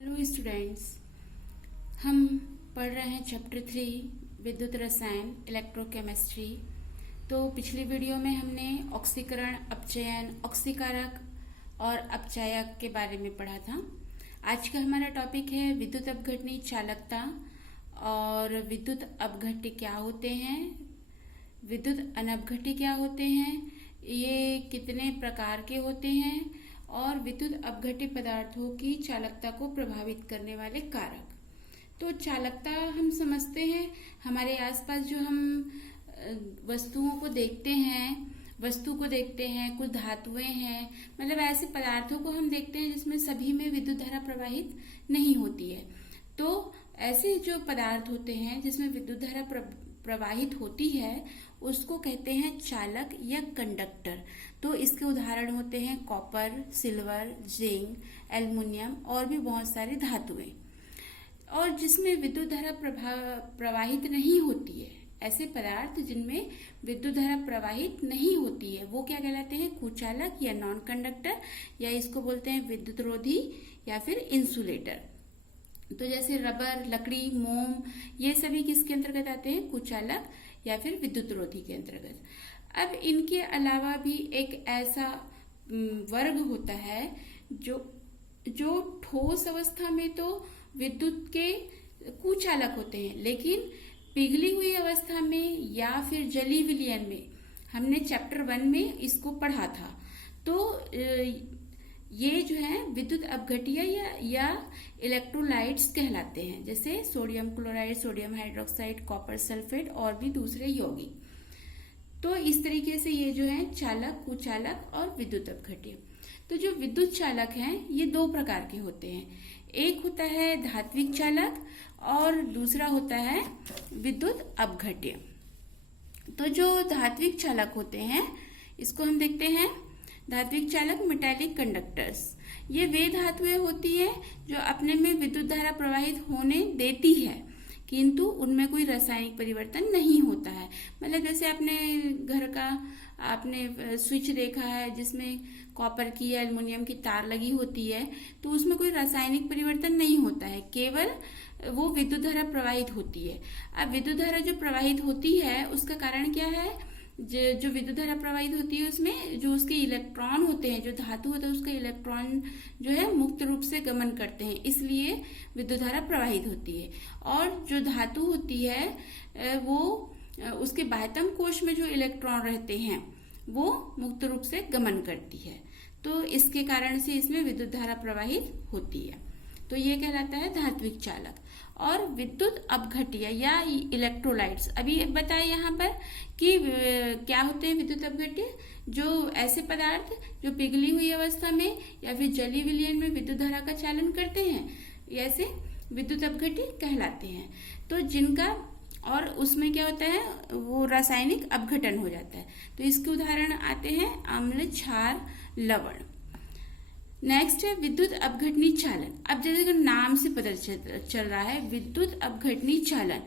Hello students, हम पढ़ रहे हैं चैप्टर 3 विद्युत रसायन इलेक्ट्रोकेमिस्ट्री। तो पिछली वीडियो में हमने ऑक्सीकरण, अपचयन, ऑक्सीकारक और अपचायक के बारे में पढ़ा था। आज का हमारा टॉपिक है विद्युत अपघटनी चालकता और विद्युत अपघट्य क्या होते हैं, विद्युत अनपघट्य क्या होते हैं, ये कितने प्रकार के होते हैं और विद्युत अपघट्य पदार्थों की चालकता को प्रभावित करने वाले कारक। तो चालकता हम समझते हैं हमारे आसपास जो हम वस्तुओं को देखते हैं, कुछ धातुएं हैं, मतलब ऐसे पदार्थों को हम देखते हैं जिसमें सभी में विद्युत धारा प्रवाहित नहीं होती है। तो ऐसे जो पदार्थ होते हैं जिसमें विद्युत धारा प्रवाहित होती है उसको कहते हैं चालक या कंडक्टर। तो इसके उदाहरण होते हैं कॉपर, सिल्वर, जिंक, एल्युमिनियम और भी बहुत सारी धातुएं। और जिसमें विद्युत धारा प्रवाहित नहीं होती है, ऐसे पदार्थ जिनमें विद्युत धारा प्रवाहित नहीं होती है वो क्या कहलाते हैं, कुचालक या नॉन कंडक्टर, या इसको बोलते हैं विद्युत रोधी या फिर इंसुलेटर। तो जैसे रबर, लकड़ी, मोम, ये सभी किसके अंतर्गत आते हैं, कुचालक या फिर विद्युत रोधी के अंतर्गत। अब इनके अलावा भी एक ऐसा वर्ग होता है जो ठोस अवस्था में तो विद्युत के कुचालक होते हैं, लेकिन पिघली हुई अवस्था में या फिर जली विलयन में, हमने चैप्टर 1 में इसको पढ़ा था। तो ये जो है विद्युत अपघट्य या इलेक्ट्रोलाइट्स कहलाते हैं, जैसे sodium chloride, sodium hydroxide, copper sulphate और भी दूसरे यौगिक। तो इस तरीके से ये जो है चालक, कुचालक और विद्युत अपघट्य। तो जो विद्युत चालक हैं ये दो प्रकार के होते हैं, एक होता है धात्विक चालक और दूसरा होता है विद्युत अपघट्य। तो जो धात्विक चालक होते हैं इसको हम देखते हैं, धात्विक चालक मेटालिक कंडक्टर्स। ये वे धातुएं होती है जो अपने में विद्युत धारा प्रवाहित होने देती है किंतु उनमें कोई रासायनिक परिवर्तन नहीं होता है। मतलब जैसे अपने घर का आपने स्विच देखा है जिसमें कॉपर की या एल्युमिनियम की तार लगी होती है, तो उसमें कोई रासायनिक परिवर्तन नहीं होता है, केवल वो विद्युत धारा प्रवाहित होती है। अब विद्युत धारा जो प्रवाहित होती है उसका कारण क्या है, जो विद्युत धारा प्रवाहित होती है उसमें जो उसके इलेक्ट्रॉन होते हैं, जो धातु होता है उसका इलेक्ट्रॉन जो है मुक्त रूप से गमन करते हैं, इसलिए विद्युत धारा प्रवाहित होती है। और जो धातु होती है वो उसके बाह्यतम कोश में जो इलेक्ट्रॉन रहते हैं वो मुक्त रूप से गमन करती है, तो इसके कारण से इसमें विद्युत धारा प्रवाहित होती है। तो ये कहलाता है धात्विक चालक। और विद्युत अपघट्य या इलेक्ट्रोलाइट्स, अभी बताए यहाँ पर कि क्या होते हैं विद्युत अपघट्य, जो ऐसे पदार्थ जो पिघली हुई अवस्था में या फिर जली विलयन में विद्युत धारा का चालन करते हैं, ऐसे विद्युत अपघट्य कहलाते हैं। तो जिनका और उसमें क्या होता है वो रासायनिक अपघटन हो जाता है। तो इसके उदाहरण आते हैं अम्ल, क्षार, लवण। नेक्स्ट है विद्युत अपघटनी चालन। अब जैसे कि नाम से पता चल रहा है विद्युत अपघटनी चालन,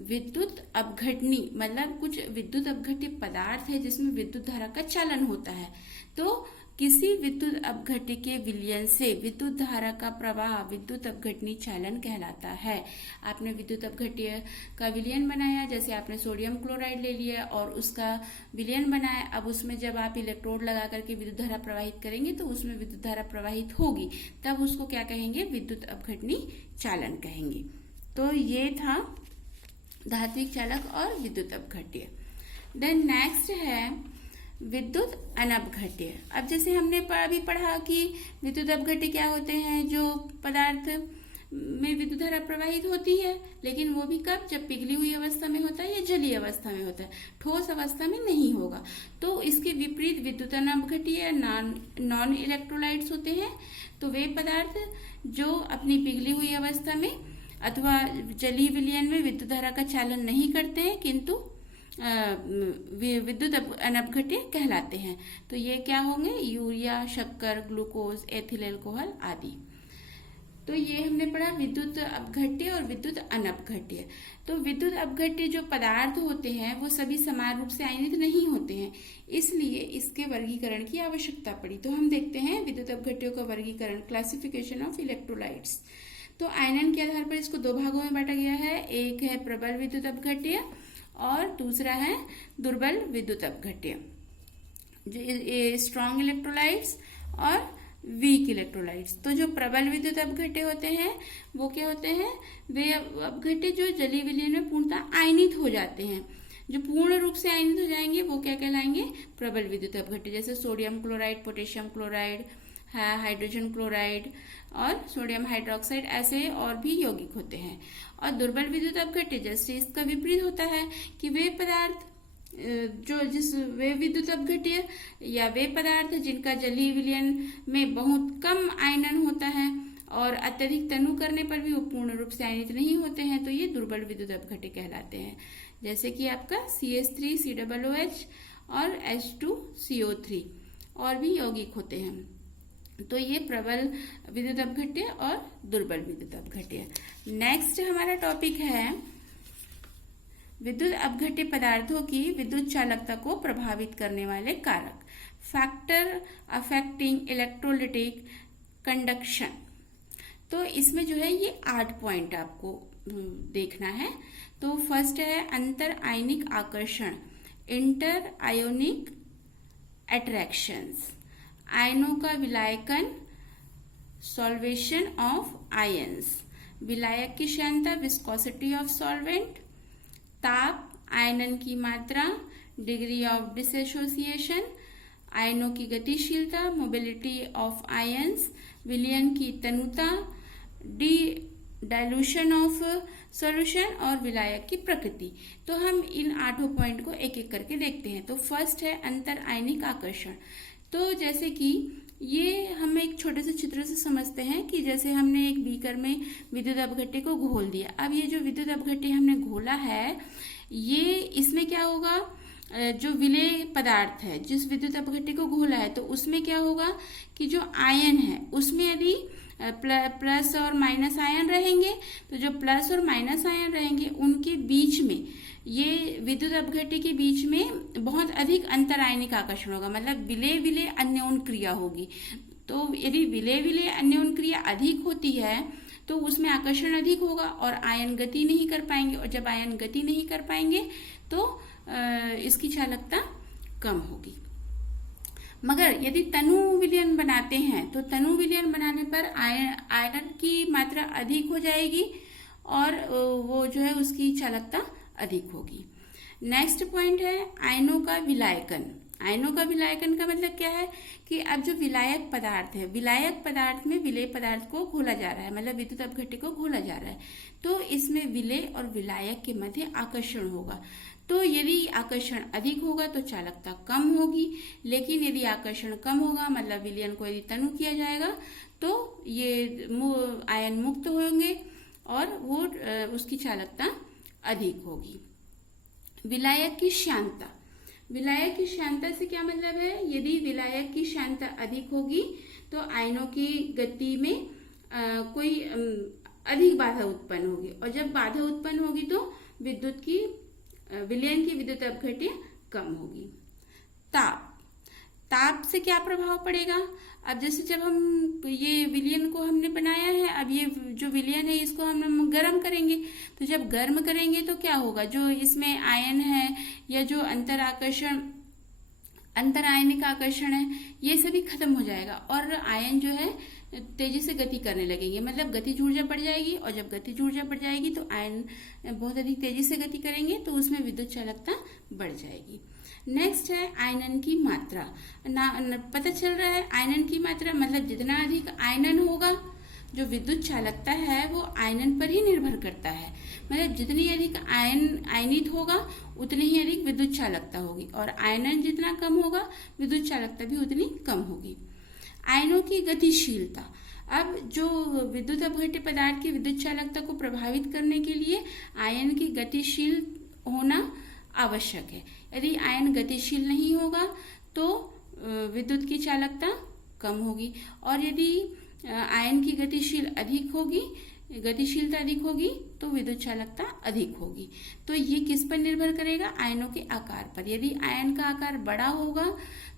विद्युत अपघटनी मतलब कुछ विद्युत अपघट्य पदार्थ है जिसमें विद्युत धारा का चालन होता है। तो किसी विद्युत अपघट्य के विलयन से विद्युत धारा का प्रवाह विद्युत अपघटनी चालन कहलाता है। आपने विद्युत अपघट्य का विलयन बनाया, जैसे आपने सोडियम क्लोराइड ले लिया और उसका विलयन बनाया, अब उसमें जब आप इलेक्ट्रोड लगा करके विद्युत धारा प्रवाहित करेंगे तो उसमें विद्युत धारा प्रवाहित होगी, तब उसको क्या कहेंगे, विद्युत अपघटनी चालन कहेंगे। तो ये था धात्विक चालक और विद्युत अपघट्य। देन नेक्स्ट है विद्युत अनपघट्य। अब जैसे हमने अभी पढ़ा कि विद्युत अपघट्य क्या होते हैं, जो पदार्थ में विद्युत धारा प्रवाहित होती है, लेकिन वो भी कब, जब पिघली हुई अवस्था में होता है या जलीय अवस्था में होता है, ठोस अवस्था में नहीं होगा। तो इसके विपरीत विद्युत अनपघट्य या नॉन इलेक्ट्रोलाइट्स होते हैं। तो वे पदार्थ जो अपनी पिघली हुई अवस्था में अथवा जलीय विलयन में विद्युत धारा का चालन नहीं करते हैं किंतु विद्युत अनपघट्य कहलाते हैं। तो ये क्या होंगे, यूरिया, शक्कर, ग्लूकोज, एथिल अल्कोहल आदि। तो ये हमने पढ़ा विद्युत अपघट्य और विद्युत अनपघट्य। तो विद्युत अपघट्य जो पदार्थ होते हैं वो सभी समान रूप से आयनित नहीं होते हैं, इसलिए इसके वर्गीकरण की आवश्यकता पड़ी। तो हम देखते हैं विद्युत अपघट्यों का वर्गीकरण, क्लासिफिकेशन ऑफ इलेक्ट्रोलाइट्स। तो आयनन के आधार पर इसको दो भागों में बांटा गया है, एक है प्रबल विद्युत अपघट्य और दूसरा है दुर्बल विद्युत अपघट्य। जो स्ट्रॉन्ग इलेक्ट्रोलाइट्स और वीक इलेक्ट्रोलाइट्स। तो जो प्रबल विद्युत अपघट्य होते हैं वो क्या होते हैं, वे अपघट्य जो जलीय विलयन में पूर्णतः आयनित हो जाते हैं। जो पूर्ण रूप से आयनित हो जाएंगे वो क्या कहलाएंगे, प्रबल विद्युत अपघट्य। जैसे sodium chloride, potassium chloride, hydrogen chloride और सोडियम हाइड्रोक्साइड, ऐसे और भी यौगिक होते हैं। और दुर्बल विद्युत अपघट्य जैसे इसका विपरीत होता है कि वे पदार्थ वे विद्युत अपघट्य या वे पदार्थ जिनका जलीय विलयन में बहुत कम आयनन होता है और अत्यधिक तनु करने पर भी वो पूर्ण रूप से आयनित नहीं होते हैं, तो ये दुर्बल विद्युत अपघट्य कहलाते हैं। जैसे कि आपका CH3 COOH और H2CO3 और भी यौगिक होते हैं। तो ये प्रबल विद्युत अपघट्य और दुर्बल विद्युत अपघट्य। नेक्स्ट हमारा टॉपिक है विद्युत अपघट्य पदार्थों की विद्युत चालकता को प्रभावित करने वाले कारक, फैक्टर अफेक्टिंग इलेक्ट्रोलिटिक कंडक्शन। तो इसमें जो है ये 8 पॉइंट आपको देखना है। तो फर्स्ट है अंतर आयनिक आकर्षण, इंटर आयोनिक अट्रैक्शंस, आयनों का विलायकन, सॉल्वेशन ऑफ आयंस, विलायक की श्यानता, विस्कोसिटी ऑफ सॉल्वेंट, ताप, आयनन की मात्रा, डिग्री ऑफ डिसएसोसिएशन, आयनों की गतिशीलता, मोबिलिटी ऑफ आयंस, विलयन की तनुता, डाइल्यूशन ऑफ सॉल्यूशन और विलायक की प्रकृति। तो हम इन 8 पॉइंट को एक एक करके देखते हैं। तो फर्स्ट है अंतर आयनिक आकर्षण। तो जैसे कि ये हम एक छोटे से चित्र से समझते हैं कि जैसे हमने एक बीकर में विद्युत अपघट्य को घोल दिया। अब ये जो विद्युत अपघट्य हमने घोला है, ये इसमें क्या होगा, जो विलेय पदार्थ है जिस विद्युत अपघट्य को घोला है, तो उसमें क्या होगा कि जो आयन है उसमें यदि प्लस और माइनस आयन रहेंगे, तो जो प्लस और माइनस आयन रहेंगे उनके बीच में, ये विद्युत अपघट्य के बीच में बहुत अधिक अंतर आयनिक आकर्षण होगा, मतलब विलेय विलेय अन्योन क्रिया होगी। तो यदि विलेय विलेय अन्योन क्रिया अधिक होती है तो उसमें आकर्षण अधिक होगा और आयन गति नहीं कर पाएंगे, और जब आयन गति नहीं कर पाएंगे तो इसकी चालकता कम होगी। मगर यदि तनु विलयन बनाते हैं तो तनु विलयन बनाने पर आयरन की मात्रा अधिक हो जाएगी और वो जो है उसकी चालकता अधिक होगी। नेक्स्ट पॉइंट है आयनों का विलायकन। आयनों का विलायकन का मतलब क्या है कि अब जो विलायक पदार्थ है, विलायक पदार्थ में विलेय पदार्थ को घोला जा रहा है, मतलब विद्युत अपघट्य को घोला जा रहा है, तो इसमें विलेय और विलायक के मध्य आकर्षण होगा। तो यदि आकर्षण अधिक होगा तो चालकता कम होगी, लेकिन यदि आकर्षण कम होगा, मतलब विलयन को यदि तनु किया जाएगा, तो ये आयन मुक्त होंगे और वो उसकी चालकता अधिक होगी। विलायक की श्यानता। विलायक की श्यानता से क्या मतलब है, यदि विलायक की श्यानता अधिक होगी तो आयनों की गति में कोई अधिक बाधा उत्पन्न होगी, और जब बाधा उत्पन्न होगी तो विद्युत की विलयन की विद्युत अपघट्य कम होगी। ताप। ताप से क्या प्रभाव पड़ेगा, अब जैसे जब हम ये विलयन को हमने बनाया है, अब ये जो विलयन है इसको हम गर्म करेंगे, तो जब गर्म करेंगे तो क्या होगा, जो इसमें आयन है या जो अंतर आयनिक आकर्षण है, ये सभी खत्म हो जाएगा और आयन जो है तेजी से गति करने लगेंगे, मतलब गतिज ऊर्जा बढ़ जाएगी, और जब गतिज ऊर्जा बढ़ जाएगी तो आयन बहुत अधिक तेजी से गति करेंगे, तो उसमें विद्युत चालकता बढ़ जाएगी। नेक्स्ट है आयनन की मात्रा। पता चल रहा है आयनन की मात्रा मतलब जितना अधिक आयनन होगा, जो विद्युत चालकता है वो आयनन पर ही निर्भर करता है, मतलब जितनी अधिक आयन आयनित होगा उतनी ही अधिक विद्युत चालकता होगी, और आयनन जितना कम होगा विद्युत चालकता भी उतनी कम होगी। आयनों की गतिशीलता। अब जो विद्युत अपघट्य पदार्थ की विद्युत चालकता को प्रभावित करने के लिए आयन की गतिशील होना आवश्यक है। यदि आयन गतिशील नहीं होगा तो विद्युत की चालकता कम होगी, और यदि आयन की गतिशीलता अधिक होगी तो विद्युत चालकता अधिक होगी। तो ये किस पर निर्भर करेगा, आयनों के आकार पर। यदि आयन का आकार बड़ा होगा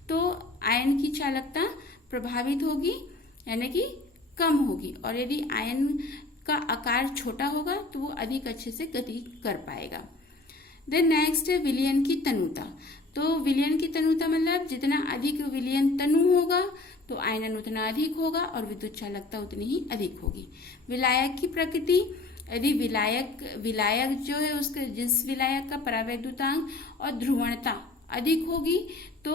तो आयन की चालकता प्रभावित होगी, यानी कि कम होगी, और यदि आयन का आकार छोटा होगा तो वो अधिक अच्छे से गति कर पाएगा। देन नेक्स्ट है विलयन की तनुता। तो विलयन की तनुता मतलब जितना अधिक विलयन तनु होगा तो आयनन उतना अधिक होगा और विद्युत चालकता उतनी ही अधिक होगी। विलायक की प्रकृति, यदि विलायक जो है उसके जिस विलायक का परावैद्युतांक और ध्रुवणता अधिक होगी तो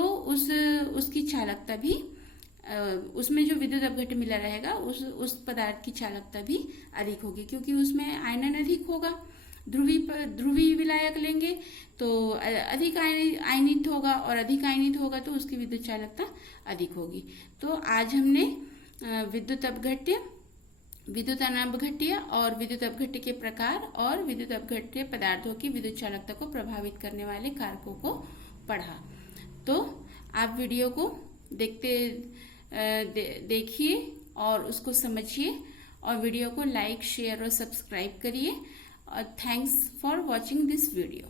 उसकी चालकता भी उसमें जो विद्युत अपघट्य मिला रहेगा उस पदार्थ की चालकता भी अधिक होगी, क्योंकि उसमें आयनन अधिक होगा। ध्रुवी विलायक लेंगे तो अधिक आयनित होगा और अधिक आयनित होगा तो उसकी विद्युत चालकता अधिक होगी। तो आज हमने विद्युत अपघट्य, विद्युत अनापघट्य और विद्युत अपघट्य के प्रकार और विद्युत अपघट्य पदार्थों की विद्युत चालकता को प्रभावित करने वाले कारकों को पढ़ा। तो आप वीडियो को देखिए और उसको समझिए और वीडियो को लाइक, शेयर और सब्सक्राइब करिए। Thanks for watching this video.